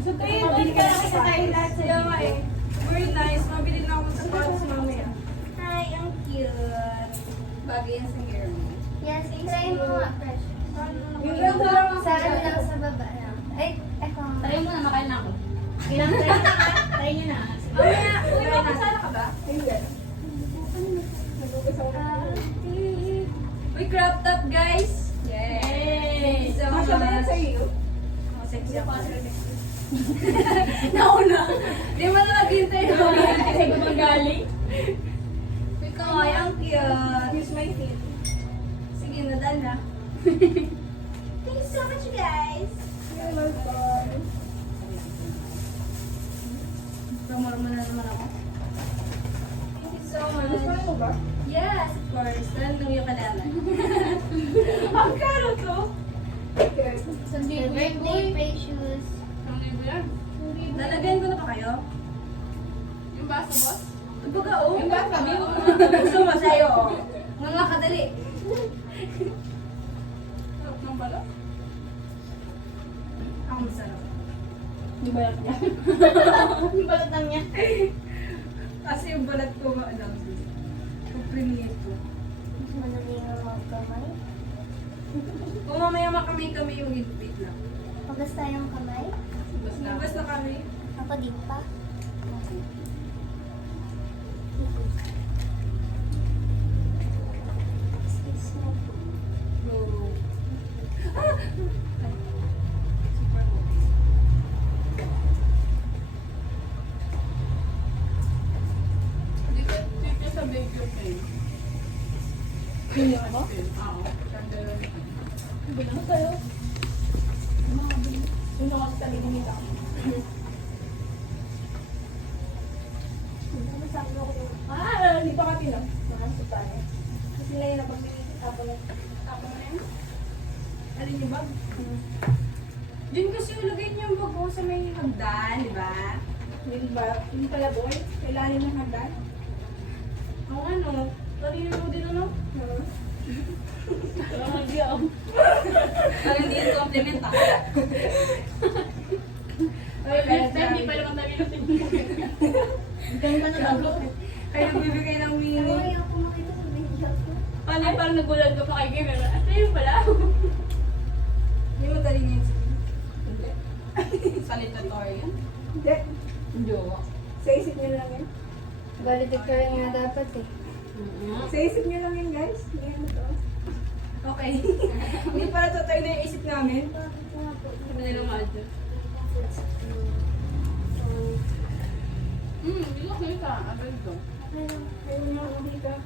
Mabili ka na sa Thailand. Kaya eh. Very nice. Mabili na ako sa pants mamaya. Hi, ang cute. Bagay yan sa hair mo. Yes, try mo nga, fresh. Yung ganda lang ako Sa ano lang, sa baba lang. Ay, eto. Try mo na, makain na ako. Ilang try na ka? Try nyo na. Mamaya, uy, makasala ka ba? Hindi. Nagugas ako. Uy, crop top guys! Yay! So Masya ba yan sa iyo? Oh, sexy ako. Nauna! Di mo na naghintay na Kasi gumagaling. Oh, ang cute! Use my feet. Sige, nadal na. Thank you so much guys! You're welcome. Promote mo na naman ako. Thank you so much. Gusto mo ba? Yes, of course. Tanong yung kalaman. Ang karo to? Okay. Your birthday precious. Ang libo yan. Lalagayin ko na pa kayo? Yung baso, boss? Baga, oh. Yung baso, kami. Gusto mo sa'yo, oh. Mga kadali. Sarap ng balot. Ako masarap. Yung balat niya. Yung balat lang niya. Kasi yung balat ko, alam ko. Pag-premiere ko. Mas madali nga mga kamay. Kung mamaya makamay-kamay yung higpit lang. Magas tayong kamay. Basta. Labas na kami. Ako di pa. Excuse me. Go. Ah! Ay. Super okay. Hindi ka tweet niya sa video kayo. Hindi ako? Oo. Candela. Bilang ko sa'yo. Yung ako sa talinimit ako. Sabi ko dito ka tilang. Nakasip tayo. Kasi lang yung napag-tapon na yun. Alin yung bag? Diyan kasi ulagay niyo yung bag ko sa may hagdan, di ba? Hindi ba? Hindi pala boy. Kailangan ng hagdan. Ang ano, tarinin mo din ano? Parang hindi ako. Parang hindi yung compliment ah. Ay, next time, di pa naman talino. Ganda na tablo. Kayo nagbibigay ng Ay, mini. ako makita sa video ko. Ano yung parang nagulat ko pa kay Kim. At ayun pala. Hindi mo tarinin yung sige. Hindi. Salutatorian. Hindi. Jowa. Sa isip niyo lang yan. Valedictorian nga dapat eh. Sa isip niyo lang yan guys. Hindi ano to. Okay. Hindi para totoo na yung isip namin. Bakit nga po? Sabi nilang maadyo. Hindi ko kita. Agad ko. Okay lang. Ayaw mo makakita.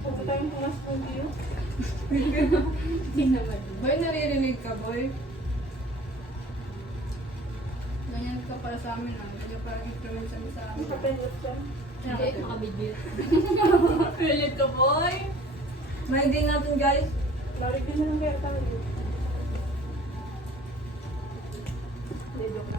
Huwag tayong pumas kung view. Hindi naman. Boy, naririnig ka, boy. Ganyan ka para sa amin. Ganyan para influencer sa amin. Nakapindot siya. Hindi, makabidyo. Pilit ka, boy. May day natin, guys. Lari din na lang kaya tayo. Hindi, joke lang.